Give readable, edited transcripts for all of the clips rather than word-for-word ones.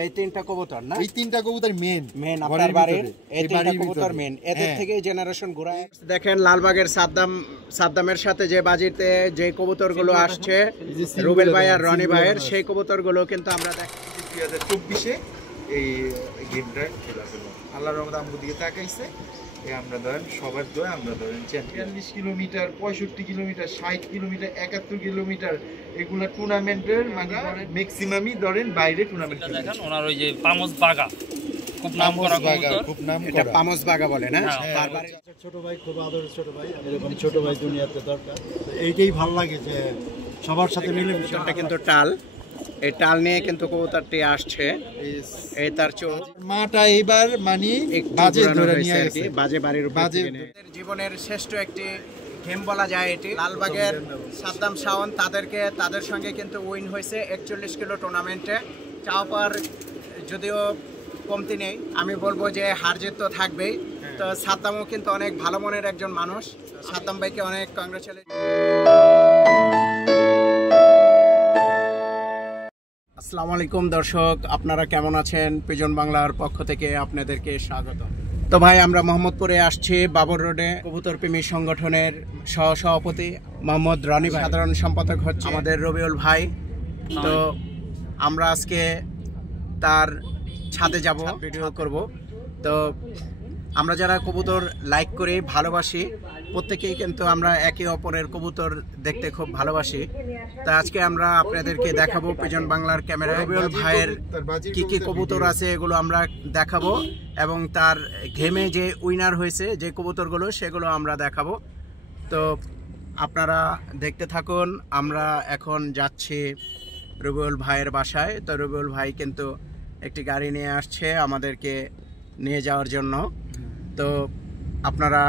এই তিনটা কবুতর না, এই তিনটা কবুতর মেন আপনার বাড়ির এই তিনটা কবুতর মেন, এদের থেকে জেনারেশন ঘোরায়। দেখেন লালবাগের সাদ্দামের সাথে যে বাজিতে যে কবুতরগুলো আসছে রুবেল ভাই আর রনি ভাইয়ের, সেই কবুতরগুলো কিন্তু আমরা দেখি 2024-এ এই গেমটা খেলা হলো। আল্লাহর রহমতে আমাদের দিকে তাকাইছে, আমরা ধরেন সবার দোয়া আমরা ধরেন 40 কিলোমিটার, 65 কিলোমিটার, 60 কিলোমিটার, 71 কিলোমিটার এগুলা টুর্নামেন্টের মানে ম্যাক্সিমামই ধরেন বাইরে টুর্নামেন্ট খেলেন। ওনার ওই যে পামস বাগা খুব নাম করা কবুতর, খুব নাম করা, এটা পামস বাগা বলে না। তারপরে ছোট ভাই খুব আদরের ছোট ভাই, এরকম ছোট ভাই দুনিয়াতে দরকার। এইটাই ভালো লাগে যে সবার সাথে মিলে মিশে। কিন্তু টাল, এই টাল নিয়ে কিন্তু কবুতরটি আসছে। এই তার মাটা এবার মানে বাজে ধরে নিয়ে গেছে, বাজে বাড়ির বাজে। জীবনের শ্রেষ্ঠ একটি গেম বলা যায় এটি। লালবাগের সাদ্দাম শাওন তাদের সঙ্গে কিন্তু উইন হয়েছে 41 কিলো টুর্নামেন্টে। চাওয়ার যদিও কমতি নেই, আমি বলবো যে হার জিত তো থাকবেই। তো সাদ্দামও কিন্তু অনেক ভালো মনের একজন মানুষ। সাদ্দাম ভাইকে অনেক কংগ্রেচুলেশন। আসসালামু আলাইকুম দর্শক, আপনারা কেমন আছেন? পিজন বাংলার পক্ষ থেকে আপনাদেরকে স্বাগত। তো ভাই, আমরা মোহাম্মদপুরে আসছি, বাবর রোডে। কবুতর প্রেমী সংগঠনের সহসভাপতি মোহাম্মদ রনি ভাই, সাধারণ সম্পাদক হচ্ছে আমাদের রবিউল ভাই। তো আমরা আজকে তার ছাদে যাব, ভিডিও করব। তো আমরা যারা কবুতর লাইক করি, ভালোবাসি, প্রত্যেকেই কিন্তু আমরা একে অপরের কবুতর দেখতে খুব ভালোবাসি। তা আজকে আমরা আপনাদেরকে দেখাবো পিজন বাংলার ক্যামেরায় রবিউল ভাইয়ের কি কি কবুতর আছে এগুলো আমরা দেখাবো, এবং তার গেমে যে উইনার হয়েছে যে কবুতরগুলো সেগুলো আমরা দেখাবো। তো আপনারা দেখতে থাকুন। আমরা এখন যাচ্ছি রবিউল ভাইয়ের বাসায়। তো রবিউল ভাই কিন্তু একটি গাড়ি নিয়ে আসছে আমাদেরকে নিয়ে যাওয়ার জন্য। তো আপনারা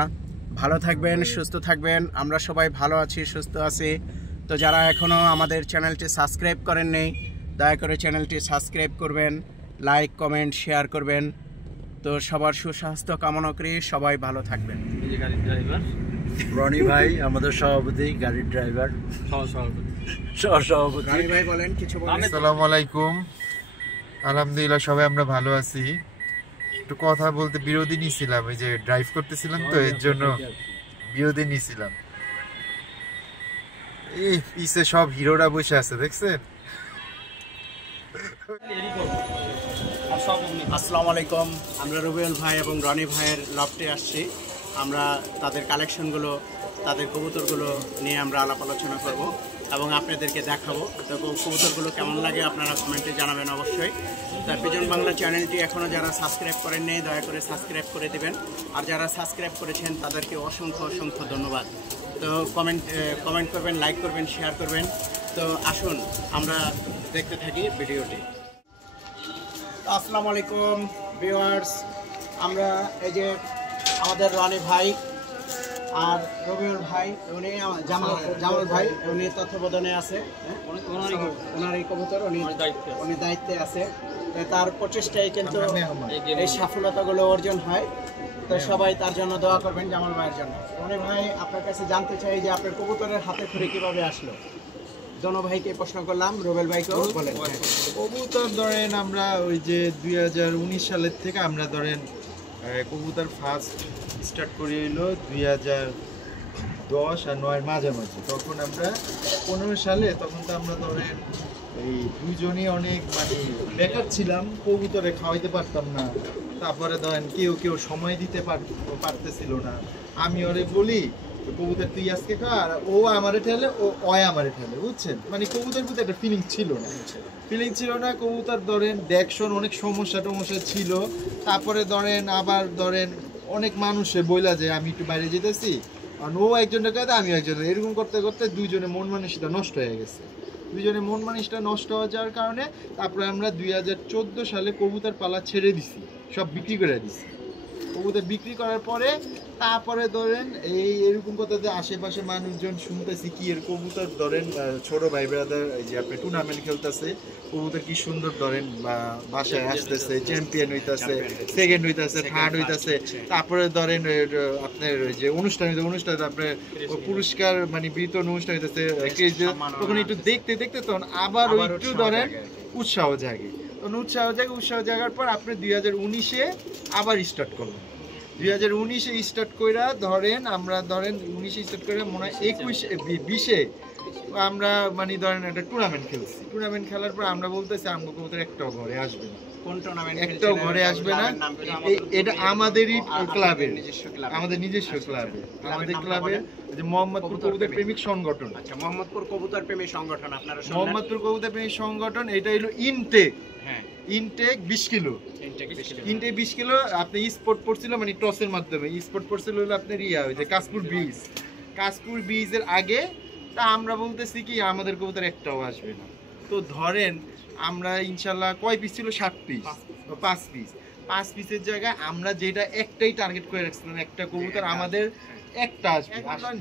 ভালো থাকবেন, সুস্থ থাকবেন। আমরা সবাই ভালো আছি, সুস্থ আছি। তো যারা এখনও আমাদের চ্যানেলটি সাবস্ক্রাইব করেননি, দয়া করে চ্যানেলটি সাবস্ক্রাইব করবেন, লাইক কমেন্ট শেয়ার করবেন। তো সবার সুস্বাস্থ্য কামনা করি, সবাই ভালো থাকবেন। গাড়ির ড্রাইভার রনি ভাই আমাদের সভাপতি, গাড়ির ড্রাইভার, সহসভাপতি রনি ভাই বলেন কিছু বলেন। আসসালামু আলাইকুম। আলহামদুলিল্লাহ সবাই আমরা ভালো আছি। একটু কথা বলতে বিরতি নিয়েছিলাম, এই যে ড্রাইভ করতেছিলাম তো এর জন্য বিরতি নিয়েছিলাম। এই পিছে সব হিরোরা বসে আছে, দেখছেন? আসসালামু আলাইকুম। আমরা রবিউল ভাই এবং রনি ভাইয়ের লফটে আসছি। আমরা তাদের কালেকশনগুলো, তাদের কবুতরগুলো নিয়ে আমরা আলাপ আলোচনা করব এবং আপনাদেরকে দেখাবো। তো কবুতরগুলো কেমন লাগে আপনারা কমেন্টে জানাবেন অবশ্যই। তার পিজন বাংলা চ্যানেলটি এখনও যারা সাবস্ক্রাইব করেননি, দয়া করে সাবস্ক্রাইব করে দেবেন। আর যারা সাবস্ক্রাইব করেছেন তাদেরকে অসংখ্য অসংখ্য ধন্যবাদ। তো কমেন্ট করবেন, লাইক করবেন, শেয়ার করবেন। তো আসুন আমরা দেখতে থাকি ভিডিওটি। আসসালামু আলাইকুম ভিউয়ার্স, আমরা এই যে আমাদের রনি ভাই আর রবিউল ভাই, উনি জামাল ভাই, উনি তত্ত্বাবধানে আছে। ওনার এই কবুতর উনি দায়িত্বে আছে। তার প্রচেষ্টায় কিন্তু এই সফলতাগুলো অর্জন হয়। তো সবাই তার জন্য দোয়া করবেন, জামাল ভাইয়ের জন্য। রনি ভাই, আপনার কাছে জানতে চাই যে আপনার কবুতরের হাতে খড়ি কিভাবে আসলো? দোনো ভাইকে প্রশ্ন করলাম, রুবেল ভাইকেও বলেন। কবুতর ধরেন আমরা ওই যে 2019 সালের থেকে আমরা ধরেন কবুতর ফার্স্ট স্টার্ট করি হইলো 2010 আর 9 মাঝামাঝি। তখন আমরা 15 সালে, তখন তো আমরা ধরেন এই দুজনই অনেক মানে বেকার ছিলাম, কবুতরে খাওয়াইতে পারতাম না। তারপরে ধরেন কেউ সময় দিতে পারতেছিল না। আমি ওরে বলি কবুতর তুই আজকে খা, আর ও আমারে ঠেলে, আমারে ঠেলে, বুঝছেন? মানে কবুতর প্রতি একটা ফিলিং ছিল না। কবুতর ধরেন দেখশন অনেক সমস্যা ছিল। তারপরে ধরেন আবার ধরেন অনেক মানুষে বইলা যে আমি একটু বাইরে যেতেছি, কারণ ও একজনের কাছে আমি একজনের, এরকম করতে করতে দুইজনে মন মানসিকতা নষ্ট হয়ে গেছে। নষ্ট হয়ে যাওয়ার কারণে তারপরে আমরা 2014 সালে কবুতর পালা ছেড়ে দিছি, সব বিক্রি করে দিছি। কবুতর বিক্রি করার পরে তারপরে ধরেন এরকম কথা যে আশেপাশে মানুষজন শুনতেছি কি এর কবুতর ধরেন ছোট ভাই ব্রাদার এই যে আপনি টুর্নামেন্ট খেলতেছে, কবুতর কি সুন্দর ধরেন বাসায় আসতেছে, চ্যাম্পিয়ন হইতাছে, সেকেন্ড হইতাছে, থার্ড হইতাছে। তারপরে ধরেন আপনার যে অনুষ্ঠান আপনার পুরস্কার মানে বিতরণ অনুষ্ঠান হইতেছে, তখন একটু দেখতে তখন আবার একটু ধরেন উৎসাহ জাগে। উৎসাহ জাগার পর আপনি 2019-এ আবার স্টার্ট করলেন। 2019-এ স্টার্ট কইরা ধরেন আমরা 19-এ স্টার্ট করে মনে হয় 20-এ আমরা মানে ধরেন একটা টুর্নামেন্ট খেলছি। টুর্নামেন্ট খেলার পর আমরা বলতেছি আমগো কবুতর একটাও ঘরে আসবে না, কোন টুর্নামেন্ট একটাও ঘরে আসবে না। এটা আমাদেরই ক্লাবের, আমাদের নিজস্ব ক্লাবে, আমাদের ক্লাবের যে মোহাম্মদপুর কবুতর প্রেমিক সংগঠন। আচ্ছা, মোহাম্মদপুর কবুতর প্রেমী সংগঠন, আপনারা মোহাম্মদপুর কবুতর প্রেমিক সংগঠন। এটা হলো ইনটেক, হ্যাঁ ইনটেক 20 কিলো, ইনটেক 20 কিলো। আপনি স্পোর্ট পড়ছিল মানে টসের মাধ্যমে স্পোর্ট পড়ছিল হলো আপনার ওই যে কাশপুর ব্রিজের আগে। তা আমরা বলতেছি কি আমাদের কবুতর একটাও আসবে না। তো ধরেন আমরা ইনশাল্লাহ কয় পিস ছিল, 7 পিস, 5 পিসের জায়গায় আমরা যেটা একটাই টার্গেট করে রাখছিলাম, একটা কবুতর আমাদের একটা আসবে।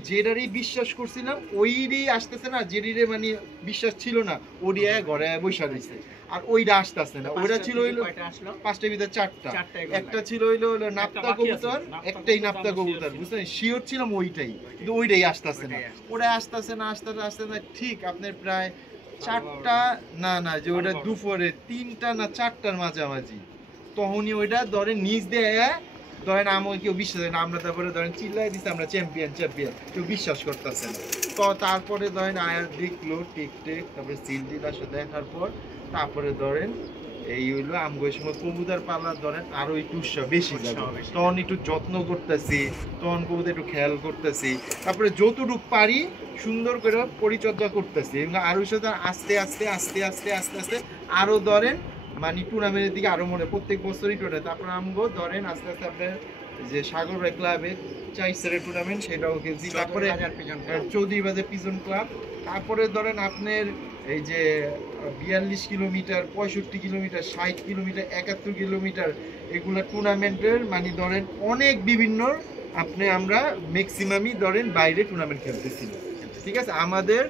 যেটারই বিশ্বাস করছিলাম ওইরই আসতেছে না, যেটারই মানে বিশ্বাস ছিল না ওডিয়া ঘরে বৈশা দিয়েছে, আর ওইটা আসতেছে না। ওইটা ছিল হইলো 5টার ভিতরে 4টা, একটা ছিল হইলো নাপ্তা কবুতর, একটাই নাপ্তা কবুতর, বুঝছেন? শিওর ছিলাম ওইটাই, কিন্তু ওইটাই আসতেছে না, ওটা আসতেছে না। ঠিক আপনার প্রায় 4টা না যে ওটা দুপুরে 3টা না 4টার মাঝামাঝি, তখনই ওইটা ধরেন নিচ দিয়ে ধরেন আমার কেউ বিশ্বাস হয় না। আমরা তারপরে ধরেন চিল্লাই দিচ্ছি আমরা চ্যাম্পিয়ন, কেউ বিশ্বাস করতেছে না। তো তারপরে ধরেন আয়ার দেখলো টেক, তারপরে সিল দিলার সাথে দেখার পর তারপরে ধরেন এই হইলো আমগো সময় কবুতর পালা ধরেন আরো একটু উৎসাহ বেশি যাবে। তখন একটু যত্ন করতেছি, তখন কবুতর একটু খেয়াল করতেছি, তারপরে যতটুকু পারি সুন্দর করে পরিচর্যা করতেছি, এবং আরো সাথে আস্তে আস্তে আরো ধরেন মানে টুর্নামেন্টের দিকে আরো মনে প্রত্যেক বছরই টুর্নামেন্ট। তারপর আমগো ধরেন আস্তে আস্তে আপনার যে সাগর ভাই ক্লাবের 4 টুর্নামেন্ট সেটাও খেলছি, তারপরে চৌধুরী বাজার পিজন ক্লাব, তারপরে ধরেন আপনার এই যে 42 কিলোমিটার, 65 কিলোমিটার, 60 কিলোমিটার, 71 কিলোমিটার এগুলা টুর্নামেন্টের মানে ধরেন অনেক বিভিন্ন আমরা ম্যাক্সিমামই ধরেন বাইরে টুর্নামেন্ট খেলতেছিলাম। ঠিক আছে, আমাদের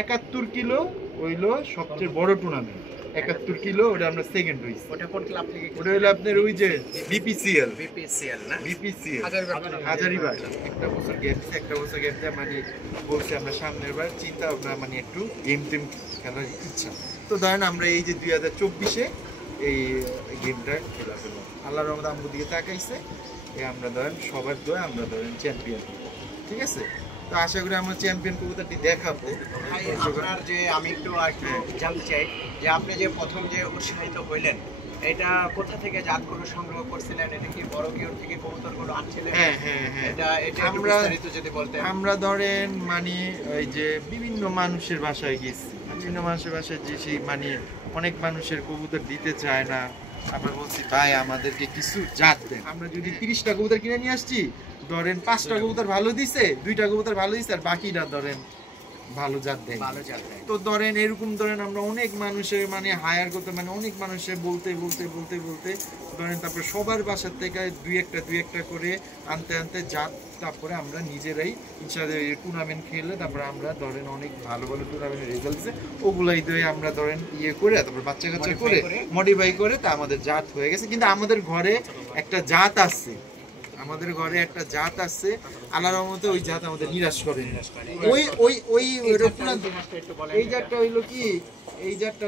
71 কিলো হইলো সবচেয়ে বড় টুর্নামেন্ট, 71 কিলো ওটা আমরা সেকেন্ড হইছি। ওটা কোন ক্লাব থেকে? ওটা হলো আপনার ওই যে বিপিসিএল না, হাজারিবাগ। একটা বছর গ্যাপ দিয়ে মানে বলছি আমরা সামনের বার চিন্তা ভাবনা মানে একটু গেম টেম খেলার ইচ্ছা। তো ধরেন আমরা এই যে 2024-এ এই গেমটা খেলা পেলাম, আল্লাহর রহমতে আমাদের দিকে তাকাইছে, আমরা ধরেন সবার দোয়া আমরা ধরেন চ্যাম্পিয়ন। ঠিক আছে, তো আশা করি আমরা চ্যাম্পিয়ন কবুতরটি দেখাবো। আপনার যে আমি একটু জানতে চাই যে আপনি যে প্রথম যে উৎসাহিত হইলেন, এটা কোথা থেকে জাত করে সংগ্রহ করছিলেন? এটা কি বড় কিওর থেকে কবুতরগুলো আনছিলেন? হ্যাঁ, এটা আমরা যদি বলতে। আমরা ধরেন মানে ওই যে বিভিন্ন মানুষের বাসায় গেছি, বিভিন্ন মানুষের বাসায় যে সেই মানে অনেক মানুষের কবুতর দিতে চায় না, আমরা বলছি ভাই আমাদেরকে কিছু জাত দেন। আমরা যদি 30টা কবুতর কিনে নিয়ে আসছি, ধরেন 5টা কবুতর ভালো দিছে, 2টা কবুতর ভালো দিছে, আর বাকিটা ধরেন ভালো জাত দেয়। তো ধরেন এরকম ধরেন আমরা অনেক মানুষের মানে হায়ার করতে মানে অনেক মানুষের বলতে ধরেন তারপরে সবার বাসার থেকে দুই একটা করে আনতে জাত, তারপরে আমরা নিজেরাই ইনশাআল্লাহ টুর্নামেন্ট খেলে তারপরে আমরা ধরেন অনেক ভালো টুর্নামেন্টের রেজাল্ট দিচ্ছে, ওগুলাই দিয়ে আমরা ধরেন করে তারপরে বাচ্চা কাচ্চা করে মডিফাই করে তা আমাদের জাত হয়ে গেছে। কিন্তু আমাদের ঘরে একটা জাত আছে, আল্লাহর রহমতে ওই জাত আমাদের নিরাশ করে। এই জাতটা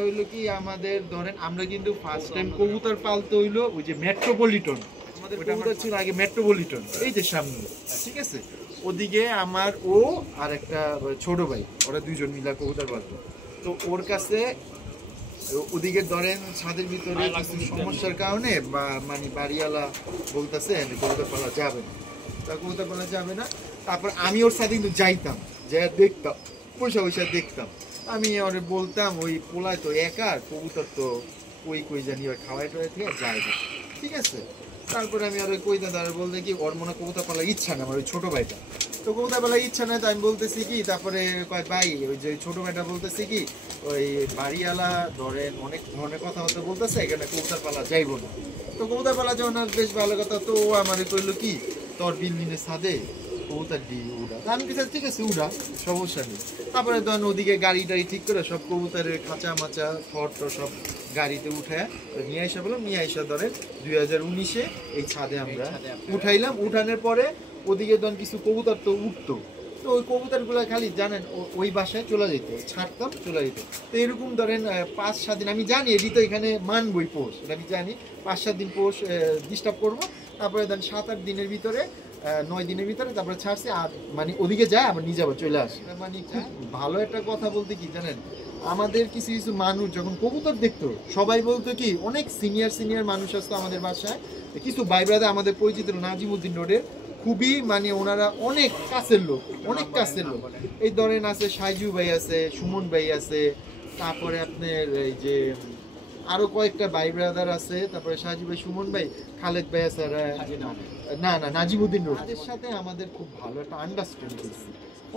হইলো কি আমাদের ধরেন আমরা কিন্তু ফার্স্ট টাইম কবুতর পালতে হইলো ওই যে মেট্রোপলিটন, আমাদের কবুতর ছিল আগে মেট্রোপলিটন, এই যে সামনে। ঠিক আছে, ওদিকে আমার ও আর একটা ছোট ভাই, ওরা 2জন মিলা কবুতর পালতো। তো ওর কাছে ওদিকে ধরেন ছাদের ভিতরে কিছু সমস্যার কারণে বা মানে বাড়িওয়ালা বলতেছে কবুতর পালা যাবে না, তা কবুতর পালা যাবে না। তারপর আমি ওর সাথে কিন্তু যাইতাম, যা দেখতাম, পয়সা দেখতাম, আমি ওরে বলতাম ওই পোলায় তো একা, কবুতর তো কই জানি ওর খাওয়াই টোয়াই থেকে যায় না। ঠিক আছে, তারপরে আমি ওরে কইতাম, তারা বলতে কি ওর মনে কবুতর পালার ইচ্ছা না, আমার ওই ছোট ভাইটা তো কবুতর পালার ইচ্ছা নেই। তো আমি বলতেছি কি, তারপরে কয় ভাই ওই যে ছোট ভাইটা বলতেছি কি ওই বাড়িওয়ালা ধরেন অনেক ধরনের কথাবার্তা বলতেছে, এখানে কবুতর পালা যাইবো না। তো কবুতর পালা যাও না, বেশ ভালো কথা। তো ও আমার কইলো কি তোর বিল্ডিংয়ের ছাদে কবুতর দিয়ে উড়া, আমি কিছু ঠিক আছে উড়া, সমস্যা নেই। তারপরে ধরেন ওদিকে গাড়ি টাড়ি ঠিক করে সব কবুতরের খাঁচা মাচা ফট সব গাড়িতে উঠে নিয়ে আসা বললাম, নিয়ে আসা ধরেন 2019-এ এই ছাদে আমরা উঠাইলাম। উঠানোর পরে ওদিকে ধরেন কিছু কবুতর তো উঠতো, তো ওই কবুতরগুলো খালি জানেন ওই বাসায় চলে যেত, ছাড়তাম চলে যেত। তো এরকম ধরেন 5-7 দিন, আমি জানি এটি তো এখানে মানবই পোষ, এটা আমি জানি 5-7 দিন পোষ ডিস্টার্ব করবো, তারপরে ধরেন 7-8 দিনের ভিতরে 9 দিনের ভিতরে তারপরে ছাড়ছি, আর মানে ওদিকে যায় আবার নিজে আবার চলে আসে। মানে খুব ভালো একটা কথা বলতে কি জানেন, আমাদের কিছু কিছু মানুষ যখন কবুতর দেখতো সবাই বলতো কি, অনেক সিনিয়র মানুষ আসতো আমাদের বাসায়, কিছু ভাই ব্রাদার আমাদের পরিচিত নাজিমউদ্দিন রোডের, খুবই মানে ওনারা অনেক কাছের লোক, অনেক কাছের লোক। এই ধরেন আছে সাইজু ভাই আছে, সুমন ভাই আছে, তারপরে আপনার এই যে আরো কয়েকটা ভাই ব্রাদার আছে, তারপরে সাইজু ভাই, সুমন ভাই, খালেদ ভাই আছে, না নাজিমউদ্দিন রোড, তাদের সাথে আমাদের খুব ভালো একটা আন্ডারস্ট্যান্ড হয়েছে,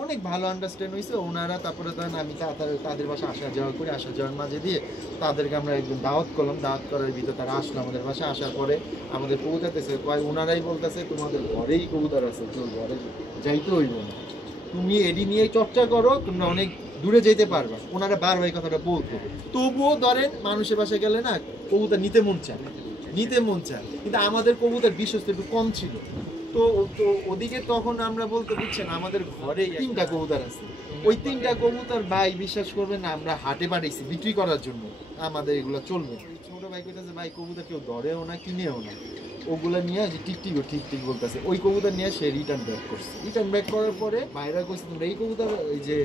অনেক ভালো আন্ডারস্ট্যান্ড হয়েছে। ওনারা তারপরে ধরেন আমি তাদের বাসায় আসা যাওয়া করি, আসা যাওয়ার মাঝে দিয়ে তাদেরকে আমরা একদম দাওয়াত করলাম, দাওয়াত করার ভিতরে তারা আসলো আমাদের বাসায়। আসার পরে আমাদের কবুতরতেছে, ওনারাই বলতেছে তোমাদের ঘরেই কবুতর আছে, তোর ঘরে যাইতে হইব না, তুমি এডি নিয়ে চর্চা করো, তোমরা অনেক দূরে যেতে পারবা। ওনারা বারবার এই কথাটা বলতো, তবুও ধরেন মানুষের বাসায় গেলে না কবুতর নিতে মন চায়, কিন্তু আমাদের কবুতর বিশ্বস্ত একটু কম ছিল। তো ওদিকে তখন আমরা বলতে বুঝছেন আমাদের ঘরে 3টা কবুতর আছে, ওই 3টা কবুতর ভাই বিশ্বাস করবেন না, আমরা হাটে পাঠাইছি বিক্রি করার জন্য, আমাদের এগুলো চলবে। ছোট ভাই কইতাছে ভাই কবুতর কেউ ধরেও না কিনেও না, ওগুলা নিয়ে যে ঠিক বলতেছে, ওই কবুতর নিয়ে সে রিটার্ন ব্যাক করার পরে ভাইরা কইছে তোমরা এই কবুতর এই যে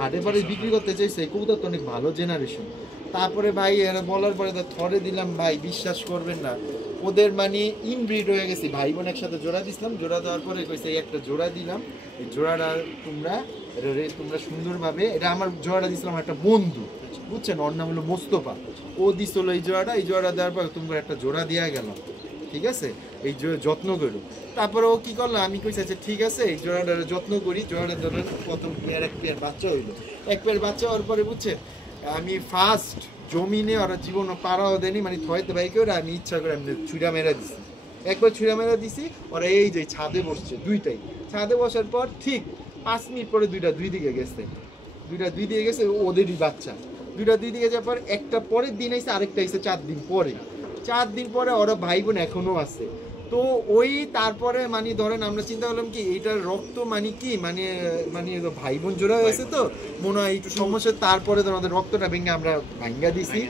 হাটে পাড়ে বিক্রি করতে চাইছে, এই কবুতর তো অনেক ভালো জেনারেশন। তারপরে ভাই এরা বলার পরে থরে দিলাম, ভাই বিশ্বাস করবেন না, ওদের মানে ইনব্রিড হয়ে গেছে, ভাই বোন একসাথে জোড়া দিছিলাম, জোড়া দেওয়ার পরে কইছে এই একটা জোড়া দিলাম, এই জোড়াটা তোমরা সুন্দরভাবে, এটা আমার জোড়াটা দিছিলাম একটা বন্ধু, বুঝছেন, ওর নাম হলো মোস্তফা, ও দিছিল এই জোড়াটা দেওয়ার পর তোমরা একটা জোড়া দেওয়া গেল, ঠিক আছে, এই যত্ন করো। তারপরে ও কি করলো, আমি কইছি আচ্ছা ঠিক আছে এই জোড়াটার যত্ন করি। জোড়াটা ধরেন প্রথম এক পেয়ার বাচ্চা হইলো, এক পেয়ার বাচ্চা হওয়ার পরে বুঝছেন আমি ফার্স্ট জমিনে ওরা জীবনও পাড়াও দেয়নি, মানে থয়তে বাইকে ওরা আমি ইচ্ছা করে আমি ছুঁড়া মেরা দিছি, একবার ছুঁড়া মেরা দিছি, ওরা এই যে ছাদে বসছে, দুইটাই ছাদে বসার পর ঠিক 5 মিনিট পরে দুই দিকে গেছে, ওদেরই বাচ্চা, দুই দিকে যাওয়ার পর একটা পরের দিন আইসে, আরেকটা আইসে 4 দিন পরে ওরা ভাই বোন এখনো আছে। তো ওই তারপরে মানে ধরেন আমরা চিন্তা করলাম কি এইটার রক্ত মানে কি মানে ভাই বোন জোড়া হয়েছে, তো মনে হয় একটু সমস্যা। তারপরে ধরেন আমাদের রক্তটা ভেঙে আমরা ভাঙ্গা দিছি,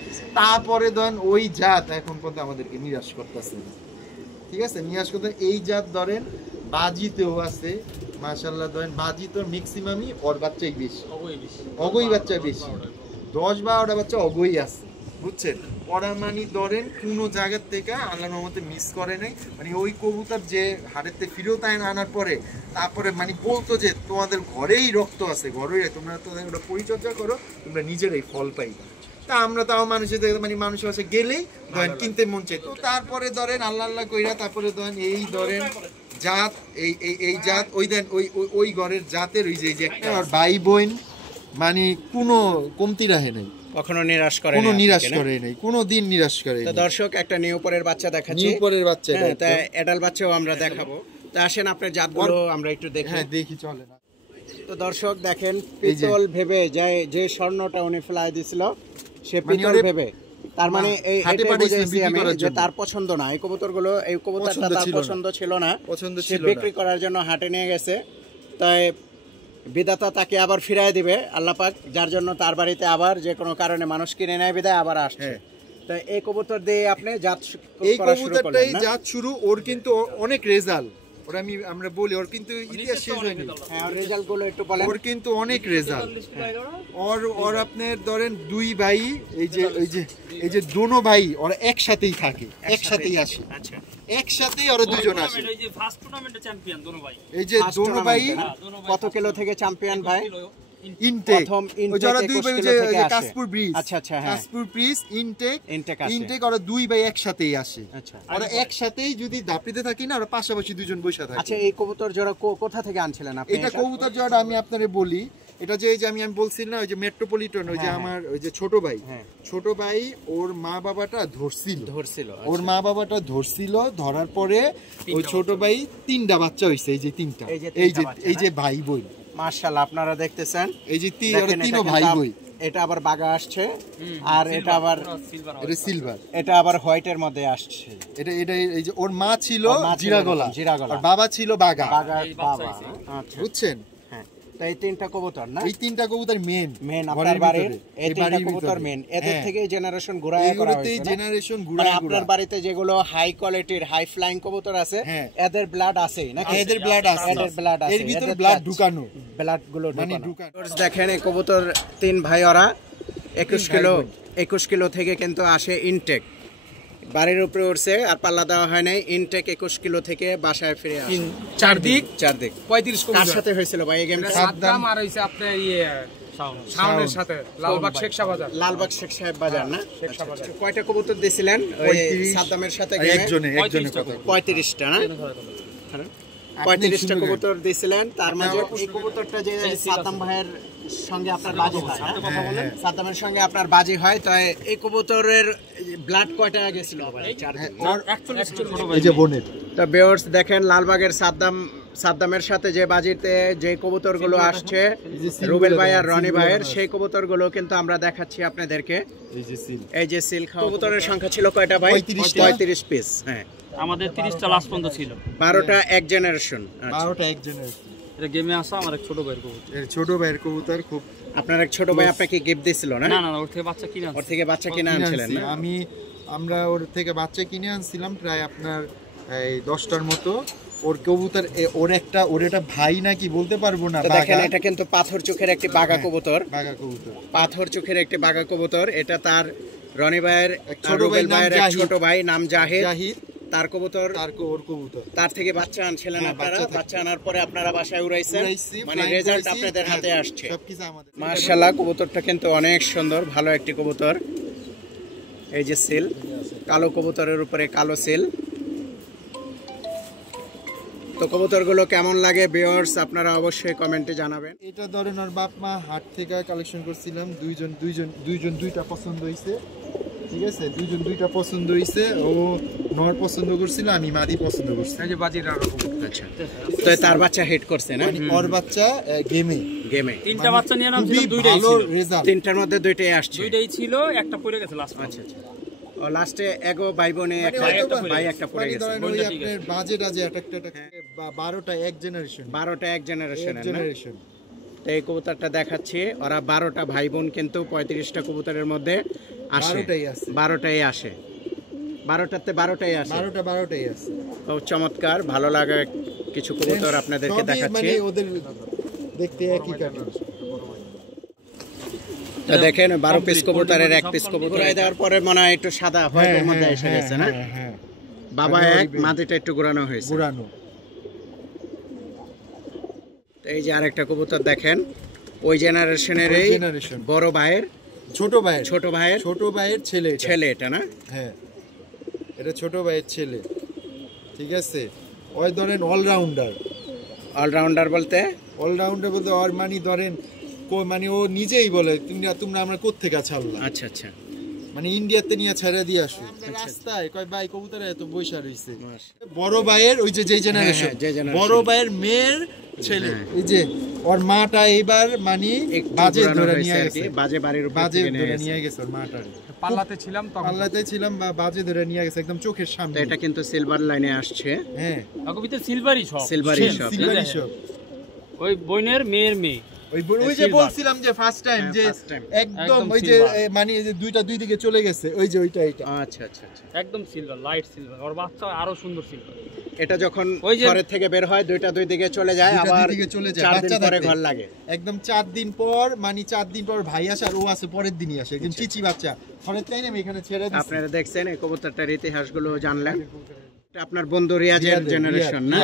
তারপরে ধরেন ওই জাত এখন পর্যন্ত আমাদেরকে নিরাশ করতেছে, ঠিক আছে, নিরাশ করতে। এই জাত ধরেন বাজিতেও আছে মাশাআল্লাহ, ধরেন বাজিত ম্যাক্সিমামই ওর বাচ্চাই বেশি, অগই বাচ্চা বেশি, 10-12টা বাচ্চা অগই আছে, বুঝছেন। ওরা মানে ধরেন কোনো জায়গার থেকে আল্লাহর রহমতে মিস করে নাই, মানে ওই কবুতর যে হাড়েতে ফিরেও তাই আনার পরে তারপরে মানে বলতো যে তোমাদের ঘরেই রক্ত আছে, ঘরেই তোমরা তো ওটা পরিচর্যা করো, তোমরা নিজেরাই ফল পাইবা। তা আমরা তাও মানুষের মানে মানুষের কাছে গেলেই ধরেন কিনতে মন চাই। তো তারপরে ধরেন আল্লাহ কইরা তারপরে ধরেন এই ধরেন জাত এই জাত ওই দেন ওই ঘরের জাতের ওই যে একটা ভাই বোন মানে কোনো কমতি রাখে নাই, কখনো নিরাশ করে নাই, কোনো দিন নিরাশ করে। তো দর্শক একটা নিউপরের বাচ্চা দেখাচ্ছি, নিউপরের বাচ্চা, তাই অ্যাডাল্ট বাচ্চাও আমরা দেখাবো। তো আসেন আপনার জাতগুলো আমরা একটু দেখি। হ্যাঁ দেখি, চলে না। তো দর্শক দেখেন, পিতল ভেবে যে স্বর্ণটা উনি ফেলাই দিছিল সে পিতল ভেবে, তার মানে এই এটা বুঝাইছি আমি যে তার পছন্দ না, এই কবুতরটা তার পছন্দ ছিল না, সে বিক্রি করার জন্য হাটে নিয়ে গেছে। তাই বিধাতা তাকে আবার ফিরাই দিবে আল্লাহ পাক, যার জন্য তার বাড়িতে আবার যে কোনো কারণে মানুষ কিনে নেয় বিদায় আবার আসছে। তো এই কবুতর দিয়ে আপনি জাত শুরু, ওর কিন্তু অনেক রেজাল্ট, ওর আমরা বলি ওর কিন্তু ইতিহাস শেষ হয়নি। হ্যাঁ, রেজাল্ট গুলো একটু বলেন। ওর কিন্তু অনেক রেজাল্ট, ওর আপনার ধরেন 2 ভাই, এই যে দোনো ভাই ওরা একসাথেই থাকে, একসাথেই আসে, আচ্ছা একসাথেই ওরা দুজন আসে। এই যে ফার্স্ট টুর্নামেন্টে চ্যাম্পিয়ন দোনো ভাই, এই যে দোনো ভাই কত কিলো থেকে চ্যাম্পিয়ন ভাই? ইনটেক, ওই যারা 2 ভাই যে কাশপুর ব্রিজ, আচ্ছা হ্যাঁ, কাশপুর ব্রিজ ইনটেক ওরা 2 ভাই একসাথেই আসে। আচ্ছা, ওরা একসাথেই যদি দাপিতে থাকি না, ওরা পাশাপাশি দুজন বসে থাকে। আচ্ছা, এই কবুতর জোড়া কোথা থেকে আনছিলেন আপনি? এটা কবুতর জোড়া আমি আপনারে বলি, এটা যে আমি বলছি না ওই যে মেট্রোপলিটন, ওই যে আমার ওই যে ছোট ভাই ওর মা বাবাটা ধরছিল, ওর মা বাবাটা ধরছিল, ধরার পরে ওই ছোট ভাই 3টা বাচ্চা হইছে, এই যে 3টা, এই যে ভাই বোন মাশাআল্লাহ আপনারা দেখতেছেন, এই যে তিনও ভাই বোন। এটা আবার বাগা আসছে, আর এটা আবার সিলভার, এটা আবার হোয়াইটের মধ্যে আসছে। এটা এই যে ওর মা ছিল জিরাগলা, আর বাবা ছিল বাগা, বাবা, আচ্ছা বুঝছেন। তো এই তিনটা কবুতর না, এই তিনটা কবুতর মেন আপনার বাড়ির এই তিনটা কবুতর মেন, এদের থেকে জেনারেশন ঘুরায় করা হয়েছে। জেনারেশন মানে আপনার বাড়িতে যেগুলো হাই কোয়ালিটির হাই ফ্লাইং কবুতর আছে এদের ব্লাড আছে নাকি? এদের ব্লাড আছে, এর ভিতরে ব্লাড ঢুকানো, ব্লাড গুলো ঢুকানো। দেখেন এই কবুতর তিন ভাই ওরা 21 কিলো থেকে কিন্তু আসে ইনটেক, বাড়ির উপরে উঠছে আর পাল্লা দেওয়া হয় নাই, ইনটেক 21 কিলো থেকে বাসায় ফিরে আসে। চারদিক 35 কার সাথে হয়েছিল ভাই এই গেমটা? সাদ্দাম আর হইছে আপনার শাওনের সাথে লালবাগ শেখ শাহ বাজার, লালবাগ শেখ সাহেব বাজার না? কয়টা কবুতর দিছিলেন ওই সাদ্দামের সাথে গেমে? একজনে 35টা না? 35টা কবুতর দিছিলেন, তার মাঝে এই কবুতরটা যে সাদ্দাম ভাইয়ের সঙ্গে আপনার বাজি হয়, সাদ্দামের সঙ্গে আপনার বাজি হয়, তো এই কবুতরের ব্লাড কয়টা গেছিল? এই যে বোনের। তো ভিউয়ার্স দেখেন লালবাগের সাদ্দামের সাথে যে বাজিতে যে কবুতরগুলো আসছে রুবেল ভাই আর রনি ভাইয়ের, সেই কবুতরগুলো কিন্তু আমরা দেখাচ্ছি আপনাদেরকে। এই যে সিল কবুতরের সংখ্যা ছিল কয়টা ভাই? 35 পিস। হ্যাঁ, আমাদের 30টা লাস্ট পর্যন্ত ছিল, 12টা এক জেনারেশন। 12টা এক জেনারেশন। এটা গেমে আসা আমার এক ছোট ভাইয়ের কবুতর। এর ছোট ভাইয়ের কবুতর। খুব আপনার এক ছোট ভাই আপনাকে গিফট দিছিল না? না না, ওর থেকে বাচ্চা কিনে আনছি। ওর থেকে বাচ্চা কিনে আনছিলেন না? আমরা ওর থেকে বাচ্চা কিনে আনছিলাম প্রায় আপনার এই 10টার মতো। ওর কবুতর ওর এটা ভাই নাকি বলতে পারবো না। দেখেন এটা কিন্তু পাথর চোখের একটি বাঘা কবুতর, পাথর চোখের একটি বাঘা কবুতর। এটা তার রনি ভাইয়ের ছোট ভাই নাম জাহিদ, তার কবুতর, ওর কবুতর। তার থেকে বাচ্চা আনছিলেন আপনারা, বাচ্চা আনার পরে আপনারা বাসায় উড়াইছেন, মানে রেজাল্ট আপনাদের হাতে আসছে। মাশাআল্লাহ কবুতরটা কিন্তু অনেক সুন্দর, ভালো একটি কবুতর। এই যে সিল, কালো কবুতরের উপরে কালো সিল। তো কবুতরগুলো কেমন লাগে ভিউয়ার্স আপনারা অবশ্যই কমেন্টে জানাবেন। এটা ধরেন ওর বাপ মা হাট থেকে কালেকশন করছিলাম, দুইজন দুইটা পছন্দ হয়েছে, ঠিক আছে? দুইটা পছন্দ হয়েছে, ও নর পছন্দ করছিল, আমি মাদি পছন্দ করছি। এই যে বাজির আর আচ্ছা, তো তার বাচ্চা হিট করছে না? ওর বাচ্চা গেমে তিনটা বাচ্চা নিয়ে নামছিলাম, দুইটাই ছিল, তিনটার মধ্যে দুইটাই আসছে, দুইটাই ছিল, একটা পড়ে গেছে লাস্ট। আচ্ছা আচ্ছা, ও লাস্টে এগো ভাই বোনে একটা ভাই একটা পড়ে গেছে। ওই আপনার বাজেট আছে একটা 12টা এক জেনারেশন, 12টা এক জেনারেশন। তো এই কবুতরটা দেখাচ্ছি, ওরা 12টা ভাই বোন কিন্তু 35টা কবুতরের মধ্যে আসে, 12টাই আসে, 12টাই আসে। তো চমৎকার, ভালো লাগা কিছু কবুতর আপনাদেরকে দেখাচ্ছি। মানে ওদের দেখতে একই কালার। তো দেখেন 12 পিস কবুতরের এক পিস কবুতর দেওয়ার পরে মনে হয় একটু সাদা হোয়াইটের মধ্যে এসে গেছে না? বাবা এক, মাটিটা একটু ঘোরানো হয়েছে। এই যে আরেকটা কবুতর দেখেন, ওই জেনারেশনের এই বড় ভাইয়ের ছোট ভাইয়ের ছেলে এটা না? হ্যাঁ, এটা ছোট ভাইয়ের ছেলে, ঠিক আছে? ওই ধরেন অলরাউন্ডার বলতে ওর মানে ধরেন মানে ও নিজেই বলে তোমরা আমরা কোত্থেকে ছাড়লাম। আচ্ছা আচ্ছা, মানে ইন্ডিয়াতে নিয়ে ছেড়ে দিয়ে আসো রাস্তায়, কয় ভাই কবুতরে এত বৈশা রইছে। বড় ভাইয়ের ওই যে জেনারেশন, বড় ভাইয়ের মেয়ের ছেলে, এই যে ওর মাটা এইবার মানে বাজে ধরে নিয়ে গেছে, বাজে বাড়ির উপর বাজে ধরে নিয়ে গেছে ওর মাটার। পাল্লাতে ছিলাম বা বাজে ধরে নিয়ে গেছে একদম চোখের সামনে। এটা কিন্তু সিলভার লাইনে আসছে। হ্যাঁ, কবিতে সিলভারই সব, ওই বোনের মেয়ের মেয়ে। ওই যে বলছিলাম যে ফার্স্ট টাইম যে একদম ওই যে মানে দুইটা দুই দিকে চলে গেছে, ওই যে ওইটা এটা। আচ্ছা আচ্ছা আচ্ছা, একদম সিলভার, লাইট সিলভার। ওর বাচ্চা আরো সুন্দর সিলভার। এটা যখন ঘরের থেকে বের হয় দুইটা দুই দিকে চলে যায়, আবার 4 দিন পরে ঘর লাগে। একদম 4 দিন পর, মানে 4 দিন পর ভাই আসে আর ও আসে পরের দিনই আসে, একদম চিচি বাচ্চা। ঘরের তাই না আমি এখানে ছেড়ে দিই। আপনারা দেখছেন এই কবুতরটার ইতিহাসগুলো জানলেন। এটা আপনার বন্ধু রিয়াজের জেনারেশন না?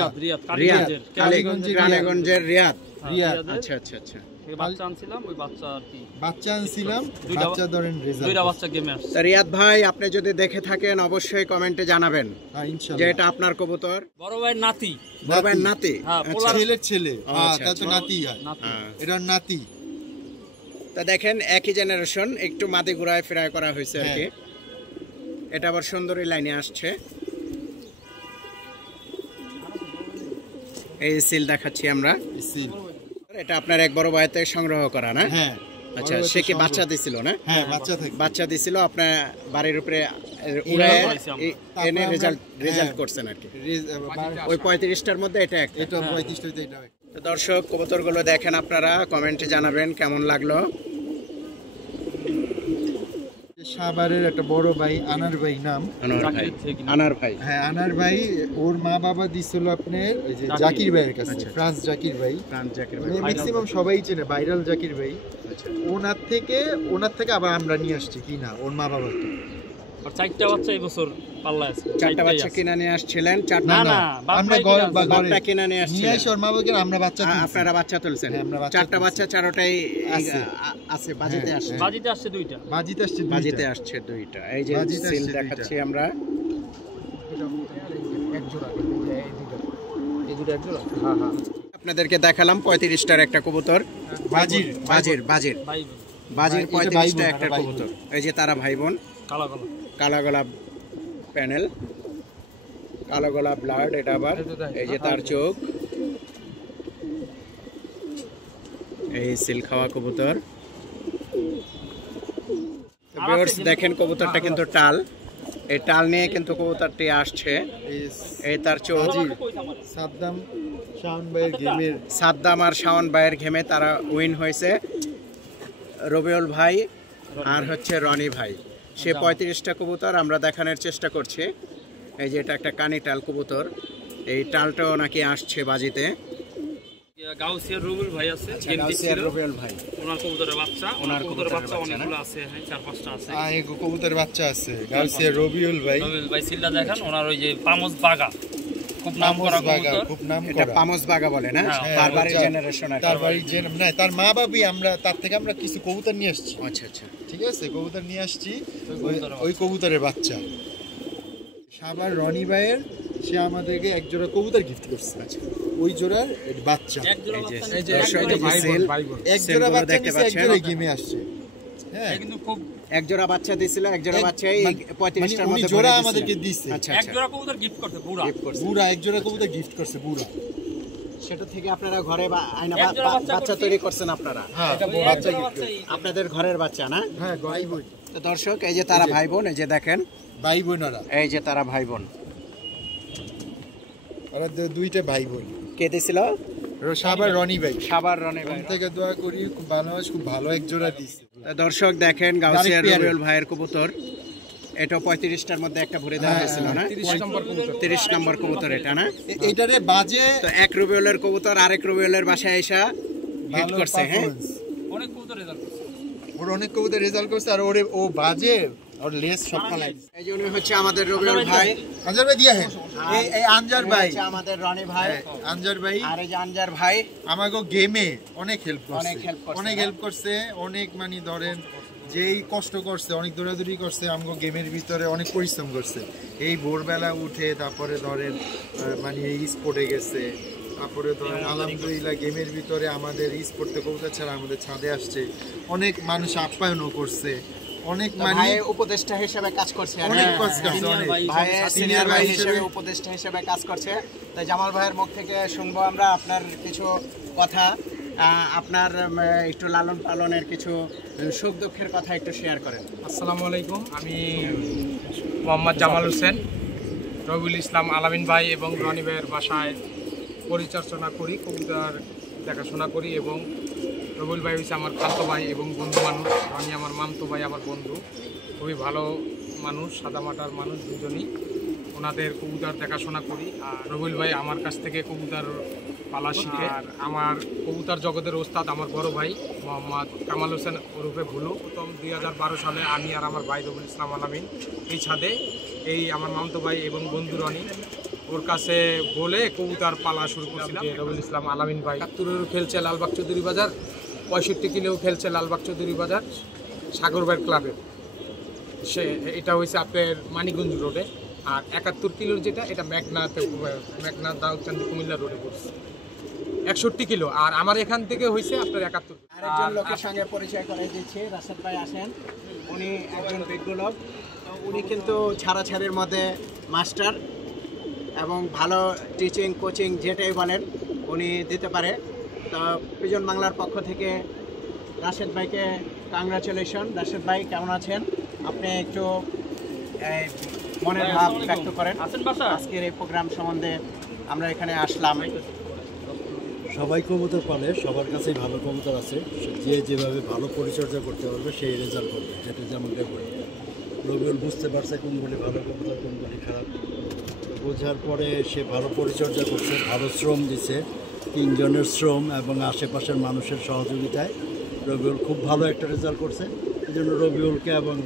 কালীগঞ্জের রিয়াদ। আচ্ছা আচ্ছা আচ্ছা, বাচ্চা আনছিলাম, ওই বাচ্চা আর কি বাচ্চা ধরেন দুইটা বাচ্চা গেমে আসছে। রিয়াদ ভাই আপনি যদি দেখে থাকেন অবশ্যই কমেন্টে জানাবেন যে এটা আপনার কবুতর। বড় ভাইয়ের নাতি। বড় ভাইয়ের নাতি, ছেলের ছেলে, তা তো নাতি হয়, এটা নাতি। তা দেখেন একই জেনারেশন, একটু মাদি ঘুরায় ফেরায় করা হয়েছে আর কি। এটা আবার সুন্দরী লাইনে আসছে। এই সিল দেখাচ্ছি আমরা, এটা আপনার এক বড় ভাই থেকে সংগ্রহ করা না? হ্যাঁ। আচ্ছা, সে কি বাচ্চা দিছিল না? হ্যাঁ, বাচ্চা দিছিল, আপনার বাড়ির উপরে উড়ায় এনে রেজাল্ট করছেন আর কি। ওই 35টার মধ্যে এটা একটা, এটা 35টাতে এটা তো দর্শক কবুতরগুলো দেখেন, আপনারা কমেন্টে জানাবেন কেমন লাগলো। সাভারের একটা বড় ভাই আনার ভাই নাম, আনার ভাই, হ্যাঁ আনার ভাই, ওর মা বাবা দিছিল আপনার ওই যে জাকির ভাইয়ের কাছে, ফ্রান্স জাকির ভাই, ম্যাক্সিমাম সবাই চেনে, ভাইরাল জাকির ভাই। ওনার থেকে আবার আমরা নিয়ে আসছি কিনা ওর মা বাবাকে। আর 4টা বাচ্চা এই বছর পাল্লা আছে, 4টা বাচ্চা কিনা নিয়ে আসছিলেন? না না, আমরা বাচ্চা কিনা নিয়ে আসছিলেন, এসে ওর মা বাবাকে আমরা বাচ্চা দিয়েছি। আপনারা বাচ্চা তুলছেন? হ্যাঁ, আমরা বাচ্চা 4টা বাচ্চা, 4টাই আছে বাজিতে আসছে। বাজিতে আসছে 2টা, বাজিতে আসছে 2টা। এই যে সিল দেখাচ্ছি আমরা, এক জোড়া, এই দুটো এক জোড়া। হ্যাঁ আপনাদেরকে দেখালাম 35টার একটা কবুতর, বাজির ভাই 35টা একটা কবুতর। এই যে তারা ভাই বোন, কালা গলা প্যানেল, কালো গলা ব্লাড, এটা আবার এই যে তার চোখ, এই সিল খাওয়া কবুতর। দেখেন কবুতরটা কিন্তু টাল, এই টাল নিয়ে কিন্তু কবুতরটি আসছে। এই তার চোখ, সাদ্দাম আর শাওন ভাইয়ের ঘেমে তারা উইন হয়েছে, রবিউল ভাই আর হচ্ছে রনি ভাই। সে 35টা কবুতর আমরা দেখানোর চেষ্টা করছি। এই যে এটা একটা কানি টাল কবুতর, এই টালটাও নাকি আসছে বাজিতে। গাউসিয়ার রবিউল ভাই আছে, রবিউল ভাই, ওনার কবুতরের বাচ্চা, ওনার কবুতরের বাচ্চা অনেকগুলো আছে, হ্যাঁ 4-5টা আছে। এই কবুতরের বাচ্চা আছে গাউসিয়ার রবিউল ভাই। রবিউল ভাই সিলটা দেখেন, ওনার ওই যে পামস বাগা, খুব নাম করা কবুতর, খুব নাম করা। এটা পামস বাগা বলে না? তার বাড়ির জেনারেশন, না তার মা বাবাই, আমরা তার থেকে আমরা কিছু কবুতর নিয়ে আসছি। আচ্ছা আচ্ছা, ঠিক আছে, কবুতর নিয়ে আসছি, ওই কবুতরের বাচ্চা। সাবার রনি ভাইয়ের, সে আমাদেরকে এক জোড়া কবুতর গিফট করছে, ওই জোড়ার বাচ্চা, এক জোড়া বাচ্চা নিচে এক জোড়া গেমে আসছে। হ্যাঁ কিন্তু খুব এক জোড়া বাচ্চা দিছিল, এক জোড়া বাচ্চাই 35টার মধ্যে জোড়া আমাদেরকে দিছে। আচ্ছা, এক জোড়া কবুতর গিফট করতে বুড়া এক জোড়া কবুতর গিফট করছে বুড়া। সেটা থেকে আপনারা ঘরে বাচ্চা তৈরি করছেন আপনারা? হ্যাঁ, এটা বাচ্চা গিফট, আপনাদের ঘরের বাচ্চা না? হ্যাঁ ভাই বোন। তো দর্শক এই যে তারা ভাই বোন, এই যে দেখেন ভাই বোনরা, এই যে তারা ভাই বোন, ওরা দুইটা ভাই বোন। কে দিছিল? সাবার রনি ভাই, থেকে দোয়া করি, খুব ভালো এক জোড়া দিছে। দর্শক দেখেন গাউসিয়ার রবিউল ভাইয়ের কবুতর, এটা 35টার মধ্যে একটা ভরে দেওয়া হয়েছিল না? 30 নম্বর কবুতর এটা না? এটারে বাজে তো এক রবিউলের কবুতর আরেক রবিউলের বাসায় এসে হিট করছে। হ্যাঁ, অনেক কবুতর রেজাল্ট করছে, অনেক কবুতর রেজাল্ট করছে, আর ও বাজে আর লেস সব ফালাই। এই জন্য হচ্ছে আমাদের রবিউল ভাই, আনজার ভাই দিয়া হ্যাঁ, এই আনজার ভাই আমাদের রনি ভাই, আনজার ভাই আর এই যে আনজার ভাই আমাগো গেমে অনেক হেল্প করছে, অনেক মানে ধরেন যেই কষ্ট করছে, অনেক দৌড়াদৌড়ি করছে, আমগো গেমের ভিতরে অনেক পরিশ্রম করছে। এই ভোরবেলা উঠে তারপরে ধরেন মানে এই স্পোর্টে গেছে, তারপরে ধরেন আলহামদুলিল্লাহ গেমের ভিতরে আমাদের স্পোর্টে কবুতর ছাড়া আমাদের ছাদে আসছে, অনেক মানুষ আপ্যায়নও করছে, অনেক মানে উপদেষ্টা হিসেবে কাজ করছে, অনেক কাজ করছে, সিনিয়র ভাই হিসেবে উপদেষ্টা হিসেবে কাজ করছে। তাই জামাল ভাইয়ের মুখ থেকে শুনবো আমরা আপনার কিছু কথা, আপনার একটু লালন পালনের কিছু সুখ দুঃখের কথা একটু শেয়ার করেন। আসসালামু আলাইকুম, আমি মোহাম্মদ জামাল হোসেন, রবিউল ইসলাম আলামিন ভাই এবং রনি ভাইয়ের বাসায় পরিচর্যা করি, কবুতর দেখাশোনা করি, এবং রবিউল ভাই হচ্ছে আমার খালতো ভাই এবং বন্ধু মানুষ, রনি আমার মামতো ভাই, আমার বন্ধু, খুবই ভালো মানুষ, সাদামাটার মানুষ দুজনই। ওনাদের কবুতর দেখাশোনা করি, আর রবিউল ভাই আমার কাছ থেকে কবুতর পালা শিখে। আর আমার কবুতর জগতের ওস্তাদ আমার বড় ভাই মোহাম্মদ কামাল হোসেন ওরফে ভুলু। প্রথম 2012 সালে আমি আর আমার ভাই রবিউল ইসলাম আলামিন এই ছাদে, এই আমার মামতো ভাই এবং বন্ধু রনি, ওর কাছে বলে কবুতর পালা শুরু করছিলাম। রবিউল ইসলাম আলামিন ভাই 71 খেলছে লালবাগ চৌধুরী বাজার, 65 কিলোও খেলছে লালবাগ চৌধুরী বাজার সাগর ভাইয়ের ক্লাবে, সে এটা হয়েছে আপনার মানিকগঞ্জ রোডে। আর 71 কিলোর যেটা, এটা মেঘনা দাউদকান্দি কুমিল্লা রোডে পড়ছে 61 কিলো। আর আমার এখান থেকে হয়েছে আপনার 71। আরেকজন লোকের সঙ্গে পরিচয় করে দিচ্ছি, রাশেদ ভাই আসেন, উনি একজন বিজ্ঞ লোক, উনি কিন্তু ছাড়াছাড়ির মধ্যে মাস্টার এবং ভালো টিচিং কোচিং যেটাই বলেন উনি দিতে পারে। তো পিজন বাংলার পক্ষ থেকে রাশেদ ভাইকে কংগ্রাচুলেশন। রাশেদ ভাই কেমন আছেন? আপনি একটু মনের ভাব ব্যক্ত করেন আজকের এই প্রোগ্রাম সম্বন্ধে। আমরা এখানে আসলাম সবাই কবুতর পালে, সবার কাছেই ভালো কবুতর আছে, যে যেভাবে ভালো পরিচর্যা করতে পারবে সেই রেজাল্ট করবে, যেটা যেমন দেখবে রবিউল বুঝতে পারছে কোনগুলি ভালো কবুতর কোনগুলি খারাপ, বোঝার পরে সে ভালো পরিচর্যা করছে, ভালো শ্রম দিছে, 3 জনের শ্রম এবং আশেপাশের মানুষের সহযোগিতায় রবিউল খুব ভালো একটা রেজাল্ট করছে। এই জন্য রবিউলকে এবং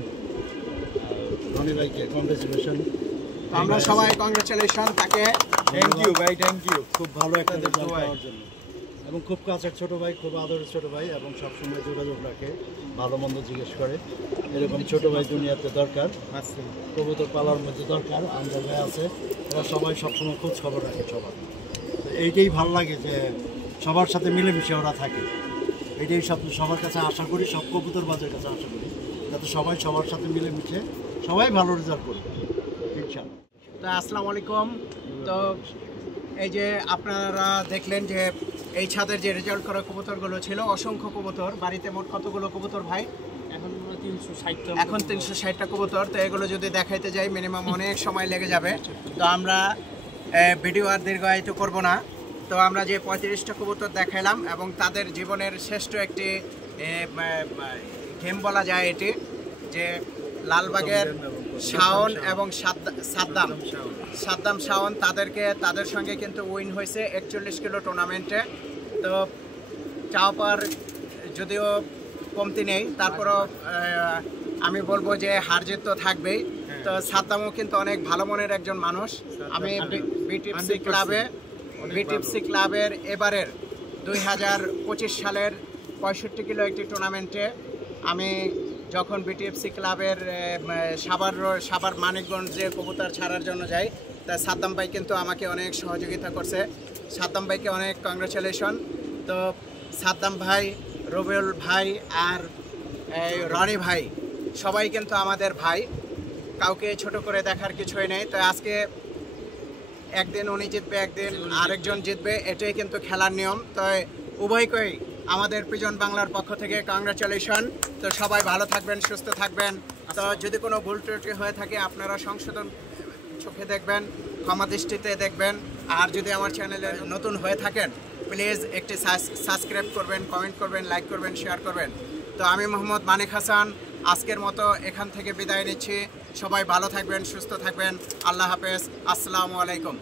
রনি ভাইকে কংগ্রেচুলেশন। আমরা সবাই কংগ্রেচুলেশন তাকে। থ্যাংক ইউ ভাই, থ্যাংক ইউ। খুব ভালো একটা রেজাল্ট পাওয়ার জন্য, এবং খুব কাছের ছোটো ভাই, খুব আদরের ছোটো ভাই, এবং সবসময় যোগাযোগ রাখে, ভালো মন্দ জিজ্ঞেস করে। এরকম ছোটো ভাই দুনিয়াতে দরকার, কবুতর পালার মধ্যে দরকার। আমরা ভাই আছে, এরা সবাই সবসময় খোঁজ খবর রাখে সবার। এইটাই ভালো লাগে যে সবার সাথে মিলেমিশে ওরা থাকে। এটাই সবার কাছে আশা করি, সব কবুতর বাজের কাছে আশা করি, যাতে সবাই সবার সাথে মিলেমিশে সবাই ভালো রেজাল্ট করবে ইনশাআল্লাহ। তো আসসালামু আলাইকুম। তো এই যে আপনারা দেখলেন যে এই ছাদের যে রেজাল্ট করা কবুতরগুলো ছিল, অসংখ্য কবুতর। বাড়িতে মোট কতগুলো কবুতর ভাই? এখন 360টা কবুতর। তো এগুলো যদি দেখাইতে যাই মিনিমাম অনেক সময় লেগে যাবে। তো আমরা ভিডিও আর দীর্ঘায়িত করব না। তো আমরা যে 35টা কবুতর দেখাইলাম এবং তাদের জীবনের শ্রেষ্ঠ একটি গেম বলা যায় এটি, যে লালবাগের শাওন এবং সাদ্দাম শাওন, তাদের সঙ্গে কিন্তু উইন হয়েছে 41 কিলো টুর্নামেন্টে। তো চাওয়ার যদিও কমতি নেই, তারপরও আমি বলবো যে হার জিত তো থাকবেই। তো সাদ্দামও কিন্তু অনেক ভালো মনের একজন মানুষ। আমি বিটিপসি ক্লাবের এবারের 2025 সালের 65 কিলো একটি টুর্নামেন্টে আমি যখন বিটিএফসি ক্লাবের সাভার মানিকগঞ্জে কবুতর ছাড়ার জন্য যাই, তা সাদ্দাম ভাই কিন্তু আমাকে অনেক সহযোগিতা করছে। সাদ্দাম ভাইকে অনেক কংগ্রেচুলেশন। তো সাদ্দাম ভাই, রবিউল ভাই আর রনি ভাই সবাই কিন্তু আমাদের ভাই, কাউকে ছোট করে দেখার কিছুই নেই। তো আজকে একদিন উনি জিতবে, একদিন আরেকজন জিতবে, এটাই কিন্তু খেলার নিয়ম। তো উভয়কেই আমাদের পিজন বাংলার পক্ষ থেকে কংগ্রেচুলেশন। তো সবাই ভালো থাকবেন, সুস্থ থাকবেন। তো যদি কোনো ভুল ত্রুটি হয়ে থাকে আপনারা সংশোধন চোখে দেখবেন, ক্ষমা দৃষ্টিতে দেখবেন। আর যদি আমার চ্যানেলে নতুন হয়ে থাকেন প্লিজ একটি সাবস্ক্রাইব করবেন, কমেন্ট করবেন, লাইক করবেন, শেয়ার করবেন। তো আমি মোহাম্মদ মানিক হাসান আজকের মতো এখান থেকে বিদায় নিচ্ছি। সবাই ভালো থাকবেন, সুস্থ থাকবেন। আল্লাহ হাফেজ। আসসালামু আলাইকুম।